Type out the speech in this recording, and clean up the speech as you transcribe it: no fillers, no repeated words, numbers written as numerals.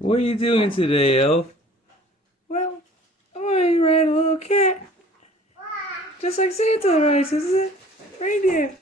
What are you doing today, Elf? Well, I'm going to ride a little cat. Just like Santa rides, isn't it? Reindeer.